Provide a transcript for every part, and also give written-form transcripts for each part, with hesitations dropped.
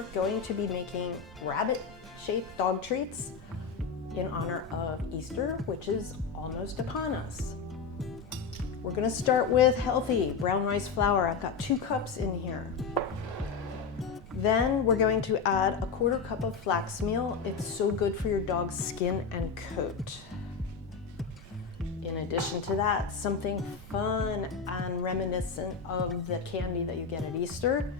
we're going to be making rabbit-shaped dog treats in honor of Easter, which is almost upon us. We're gonna start with healthy brown rice flour. I've got 2 cups in here. Then we're going to add a 1/4 cup of flax meal. It's so good for your dog's skin and coat. In addition to that, something fun and reminiscent of the candy that you get at Easter,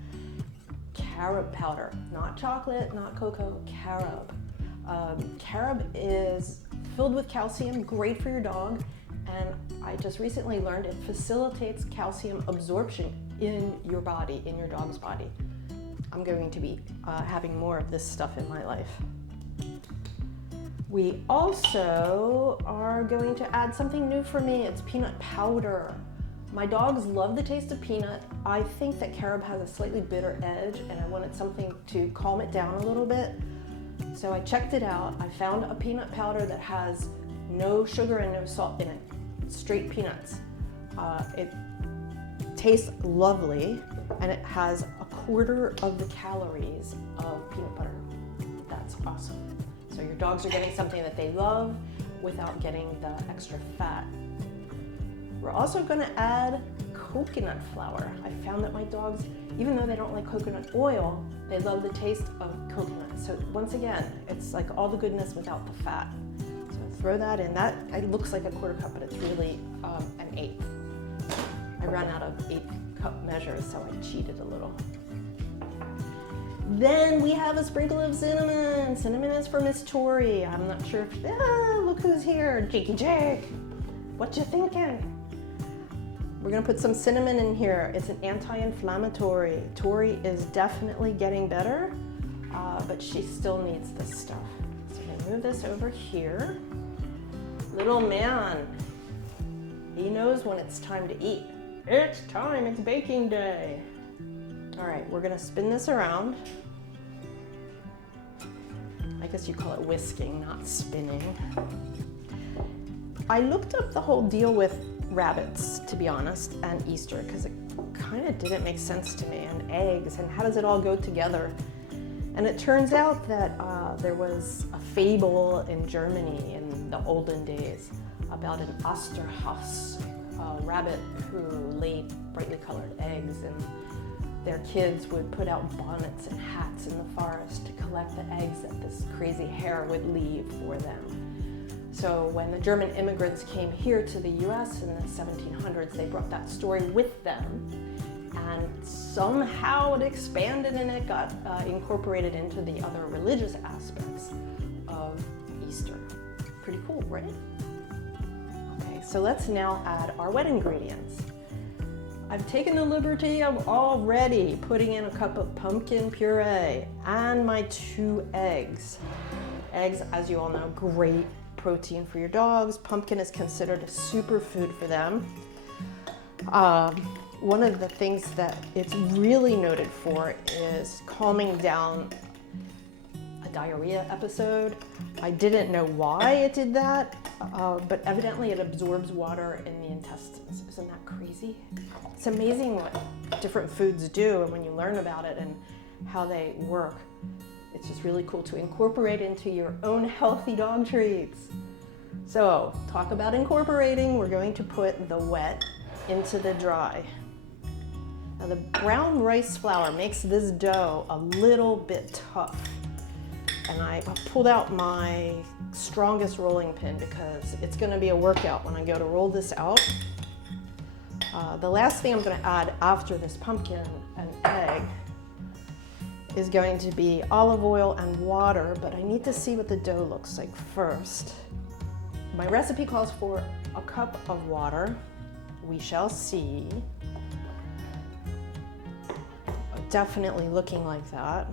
carob powder. Not chocolate, not cocoa, carob. Carob is filled with calcium, great for your dog, and I just recently learned it facilitates calcium absorption in your body, in your dog's body. I'm going to be having more of this stuff in my life. We also are going to add something new for me. It's peanut powder. My dogs love the taste of peanut. I think that carob has a slightly bitter edge, and I wanted something to calm it down a little bit. So I checked it out. I found a peanut powder that has no sugar and no salt in it. Straight peanuts. It tastes lovely, and it has 1/4 of the calories of peanut butter. That's awesome. So your dogs are getting something that they love without getting the extra fat. We're also going to add coconut flour. I found that my dogs, even though they don't like coconut oil, they love the taste of coconut. So once again, it's like all the goodness without the fat. So throw that in. That it looks like a 1/4 cup, but it's really an 1/8. I ran out of 8-cup measures, so I cheated a little. Then we have a sprinkle of cinnamon. Cinnamon is for Miss Tori. I'm not sure if, look who's here, Jakey Jake. What you thinking? We're gonna put some cinnamon in here. It's an anti-inflammatory. Tori is definitely getting better, but she still needs this stuff. So I'm gonna move this over here. Little man, he knows when it's time to eat. It's time, it's baking day. All right, we're gonna spin this around. I guess you call it whisking, not spinning. I looked up the whole deal with rabbits, to be honest, and Easter, because it kind of didn't make sense to me, and eggs, and how does it all go together? And it turns out that there was a fable in Germany in the olden days about an Osterhase, a rabbit who laid brightly colored eggs, and their kids would put out bonnets and hats in the forest to collect the eggs that this crazy hare would leave for them. So when the German immigrants came here to the US in the 1700s, they brought that story with them, and somehow it expanded and it got incorporated into the other religious aspects of Easter. Pretty cool, right? Okay, so let's now add our wet ingredients. I've taken the liberty of already putting in a cup of pumpkin puree and my 2 eggs. Eggs, as you all know, great protein for your dogs. Pumpkin is considered a superfood for them. One of the things that it's really noted for is calming down a diarrhea episode. I didn't know why it did that, but evidently it absorbs water in the intestines. Isn't that crazy? It's amazing what different foods do, and when you learn about it and how they work, it's just really cool to incorporate into your own healthy dog treats. So, talk about incorporating. We're going to put the wet into the dry. Now the brown rice flour makes this dough a little bit tough. And I pulled out my strongest rolling pin because it's gonna be a workout when I go to roll this out. The last thing I'm gonna add after this pumpkin and egg is going to be olive oil and water, but I need to see what the dough looks like first. My recipe calls for a cup of water. We shall see. Definitely looking like that.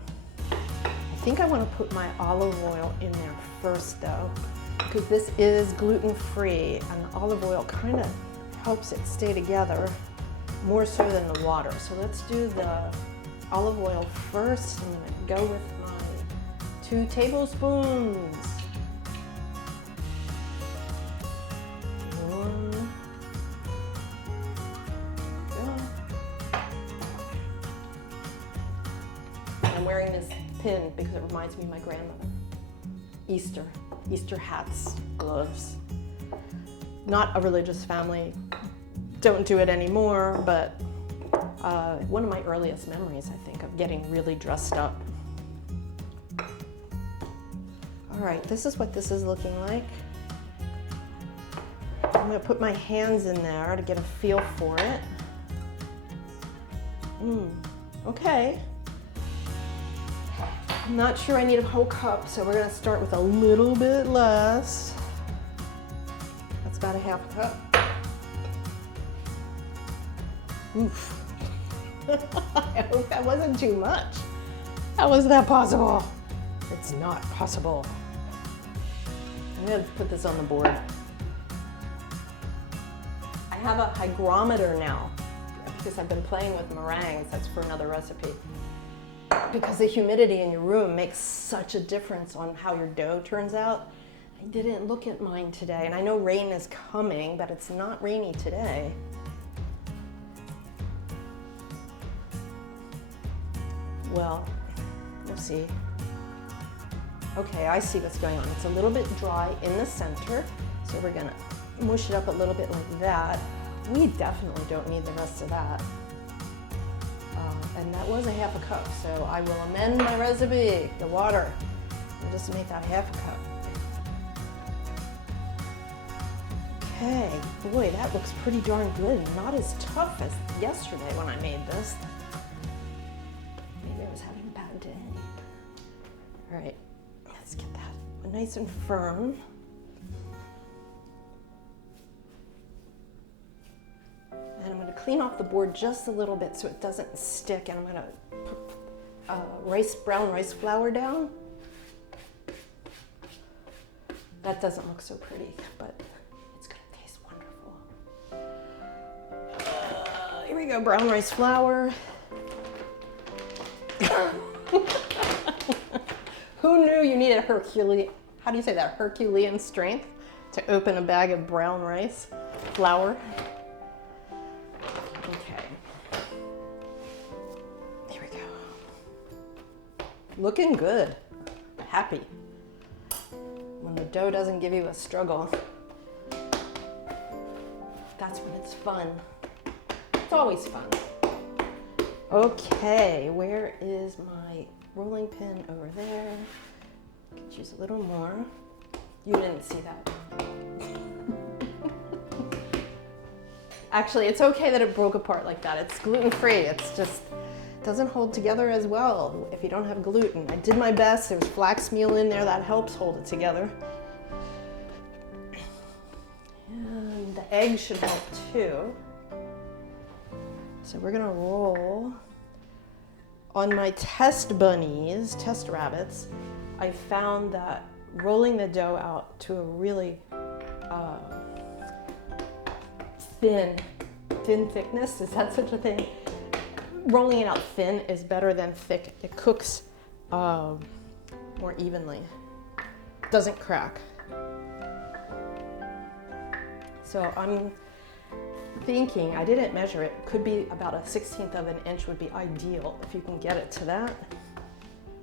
I think I want to put my olive oil in there first though, because this is gluten-free and the olive oil kind of helps it stay together more so than the water. So let's do the olive oil first. I'm going to go with my 2 tablespoons. 1. Go. I'm wearing this pin because it reminds me of my grandmother. Easter hats, gloves. Not a religious family, don't do it anymore, but one of my earliest memories, I think, of getting really dressed up. All right, this is what this is looking like. I'm gonna put my hands in there to get a feel for it. Okay. I'm not sure I need a whole cup, so we're gonna start with a little bit less. That's about a half a cup. Oof. I hope that wasn't too much. How is that possible? It's not possible. I'm gonna put this on the board. I have a hygrometer now because I've been playing with meringues. That's for another recipe. Because the humidity in your room makes such a difference on how your dough turns out. I didn't look at mine today, and I know rain is coming, but it's not rainy today. Well, we'll see. Okay, I see what's going on. It's a little bit dry in the center, so we're gonna mush it up a little bit like that. We definitely don't need the rest of that. And that was a half a cup, so I will amend my recipe, the water, and just make that half a cup. Okay, boy, that looks pretty darn good. Not as tough as yesterday when I made this. Maybe I was having a bad day. All right, let's get that nice and firm. And I'm going to clean off the board just a little bit so it doesn't stick, and I'm going to put brown rice flour down. That doesn't look so pretty, but it's going to taste wonderful. Here we go, brown rice flour. Who knew you needed how do you say that, Herculean strength to open a bag of brown rice flour? Looking good, happy. When the dough doesn't give you a struggle, that's when it's fun. It's always fun. Okay, where is my rolling pin? Over there. Could use a little more. You didn't see that. Actually, it's okay that it broke apart like that. It's gluten-free. It's just doesn't hold together as well if you don't have gluten. I did my best. There's flax meal in there that helps hold it together. And the egg should help too. So we're gonna roll. On my test rabbits, I found that rolling the dough out to a really thin thickness, is that such a thing? Rolling it out thin is better than thick. It cooks more evenly. Doesn't crack. So I'm thinking, I didn't measure it, could be about a 1/16 of an inch would be ideal if you can get it to that.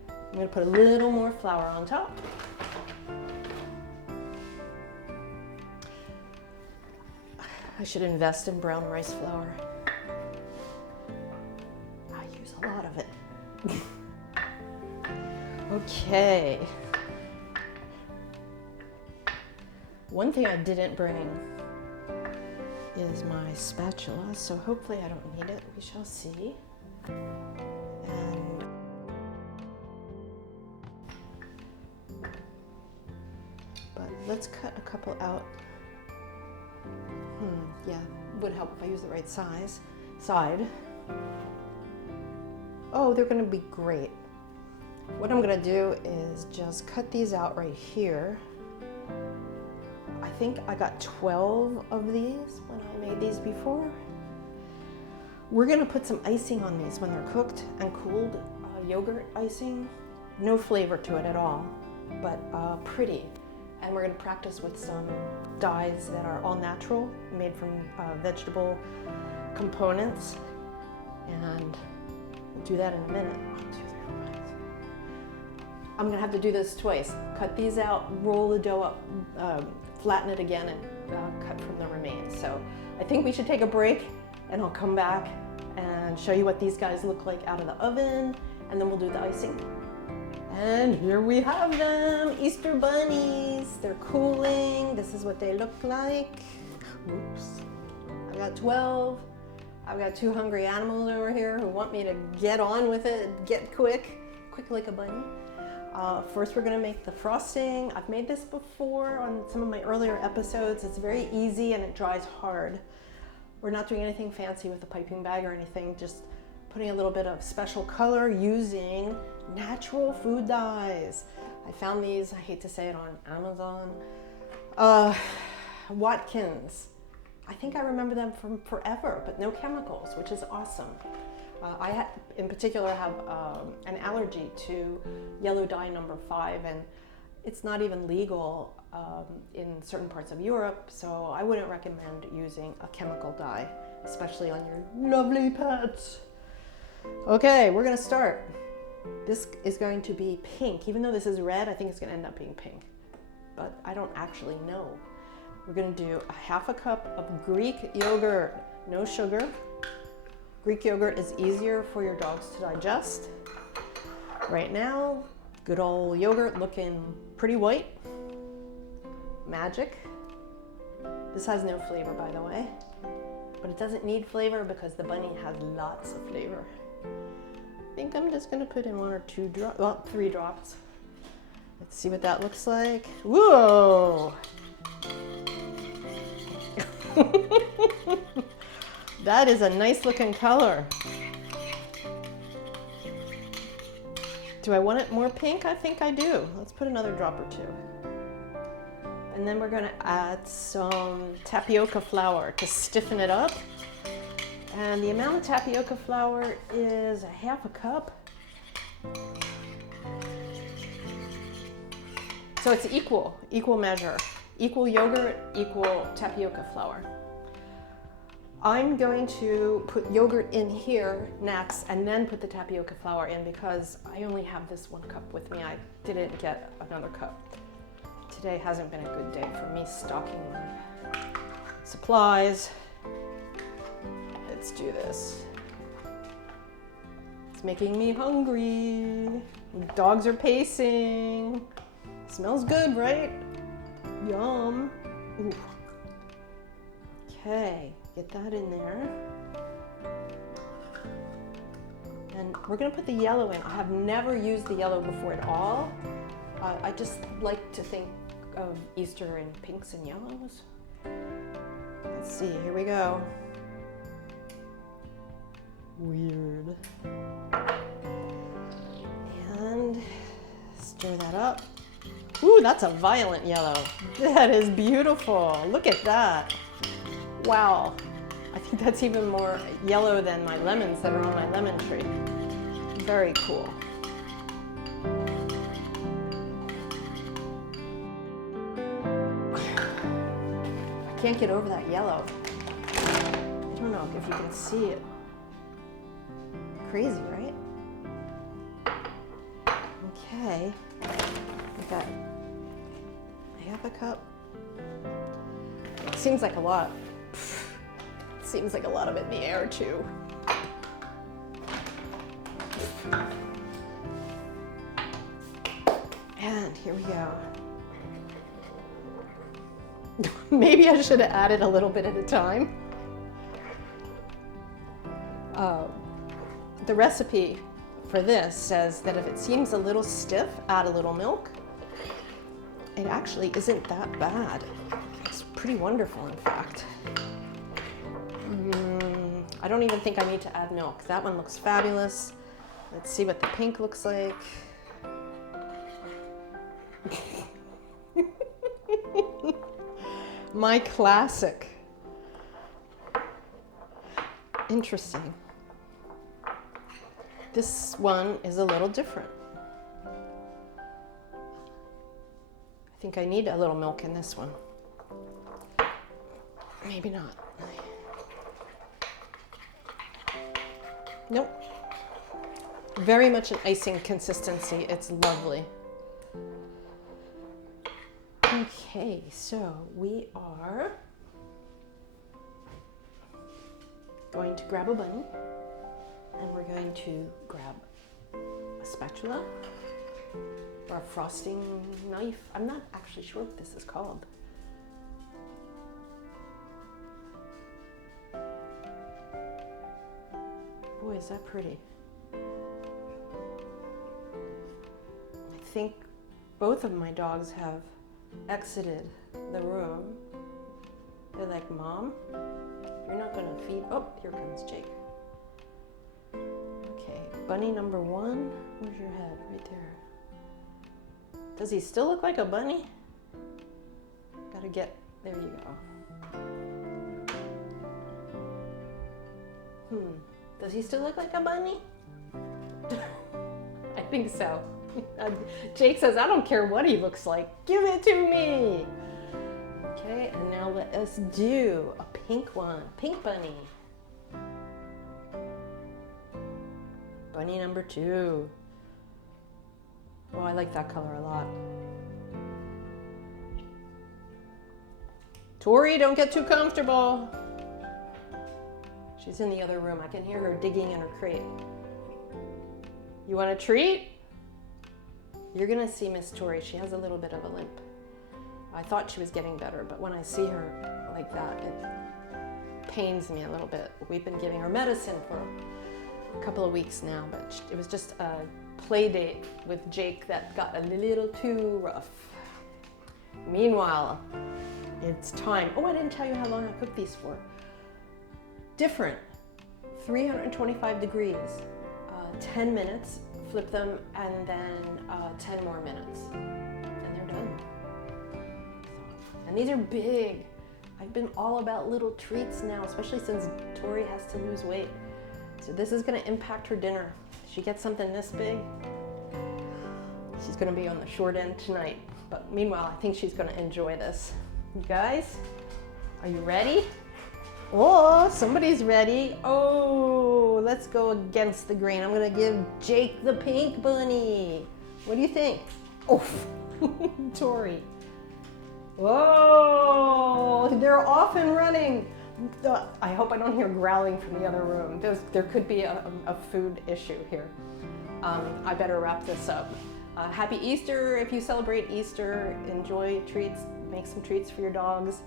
I'm gonna put a little more flour on top. I should invest in brown rice flour. A lot of it. Okay. One thing I didn't bring is my spatula, so hopefully I don't need it. We shall see. And but let's cut a couple out. Yeah, would help if I use the right side. Oh, they're gonna be great. What I'm gonna do is just cut these out right here. I think I got 12 of these when I made these before. We're gonna put some icing on these when they're cooked and cooled, yogurt icing. No flavor to it at all, but pretty. And we're gonna practice with some dyes that are all natural, made from vegetable components. And we'll do that in a minute. 1, 2, 3, 4, 5. I'm gonna have to do this twice. Cut these out, roll the dough up, flatten it again, and cut from the remains. So I think we should take a break, and I'll come back and show you what these guys look like out of the oven, and then we'll do the icing. And here we have them, Easter bunnies. They're cooling. This is what they look like. Oops. I've got 12. I've got 2 hungry animals over here who want me to get on with it, get quick like a bunny. First we're gonna make the frosting. I've made this before on some of my earlier episodes. It's very easy and it dries hard. We're not doing anything fancy with the piping bag or anything, just putting a little bit of special color using natural food dyes. I found these, I hate to say it, on Amazon. Watkins. I think I remember them from forever, but no chemicals, which is awesome. I in particular have an allergy to yellow dye number 5, and it's not even legal in certain parts of Europe, so I wouldn't recommend using a chemical dye, especially on your lovely pets. Okay, we're gonna start. This is going to be pink. Even though this is red, I think it's gonna end up being pink, but I don't actually know. We're gonna do a 1/2 cup of Greek yogurt, no sugar. Greek yogurt is easier for your dogs to digest. Right now, good old yogurt looking pretty white. Magic. This has no flavor, by the way, but it doesn't need flavor because the bunny has lots of flavor. I think I'm just gonna put in 1 or 2 drops, well, 3 drops. Let's see what that looks like. Whoa! That is a nice looking color. Do I want it more pink? I think I do. Let's put another drop or 2. And then we're gonna add some tapioca flour to stiffen it up. And the amount of tapioca flour is a 1/2 cup. So it's equal measure. Equal yogurt, equal tapioca flour. I'm going to put yogurt in here next and then put the tapioca flour in because I only have this 1 cup with me. I didn't get another cup. Today hasn't been a good day for me stocking my supplies. Let's do this. It's making me hungry. Dogs are pacing. Smells good, right? Yum. Ooh. Okay, get that in there. And we're gonna put the yellow in. I have never used the yellow before at all. I just like to think of Easter in pinks and yellows. Let's see, here we go. Weird. And stir that up. Ooh, that's a violent yellow. That is beautiful. Look at that. Wow. I think that's even more yellow than my lemons that are on my lemon tree. Very cool. I can't get over that yellow. I don't know if you can see it. Crazy, right? Okay. I've got 1/2 cup. It seems like a lot. It seems like a lot of it in the air too. And here we go. Maybe I should have added a little bit at a time. The recipe for this says that if it seems a little stiff, add a little milk. It actually isn't that bad. It's pretty wonderful, in fact. I don't even think I need to add milk. That one looks fabulous. Let's see what the pink looks like. My classic. Interesting. This one is a little different. I think I need a little milk in this one. Maybe not. Nope. Very much an icing consistency. It's lovely. Okay, so we are going to grab a bunny, and we're going to grab a spatula or a frosting knife. I'm not actually sure what this is called. Boy, is that pretty. I think both of my dogs have exited the room. They're like, Mom, you're not gonna feed. Oh, here comes Jake. Okay, bunny number one. Where's your head? Right there. Does he still look like a bunny? Gotta get, there you go. Does he still look like a bunny? I think so. Jake says, I don't care what he looks like. Give it to me. Okay, and now let us do a pink one. Pink bunny. Bunny number two. Oh, I like that color a lot. Tori, don't get too comfortable. She's in the other room. I can hear her digging in her crate. You want a treat? You're gonna see Miss Tori. She has a little bit of a limp. I thought she was getting better, but when I see her like that, it pains me a little bit. We've been giving her medicine for a couple of weeks now, but it was just a play date with Jake that got a little too rough. Meanwhile, it's time. Oh, I didn't tell you how long I cooked these for. Different, 325 degrees, 10 minutes, flip them, and then 10 more minutes, and they're done. And these are big. I've been all about little treats now, especially since Tori has to lose weight. So this is gonna impact her dinner. She gets something this big, she's gonna be on the short end tonight. But meanwhile, I think she's gonna enjoy this. You guys, are you ready? Oh, somebody's ready. Oh, let's go against the grain. I'm gonna give Jake the pink bunny. What do you think? Oh, Tori. Whoa, they're off and running. I hope I don't hear growling from the other room. There could be a food issue here. I better wrap this up. Happy Easter if you celebrate Easter. Enjoy treats, make some treats for your dogs.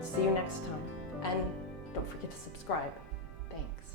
See you next time. And don't forget to subscribe. Thanks.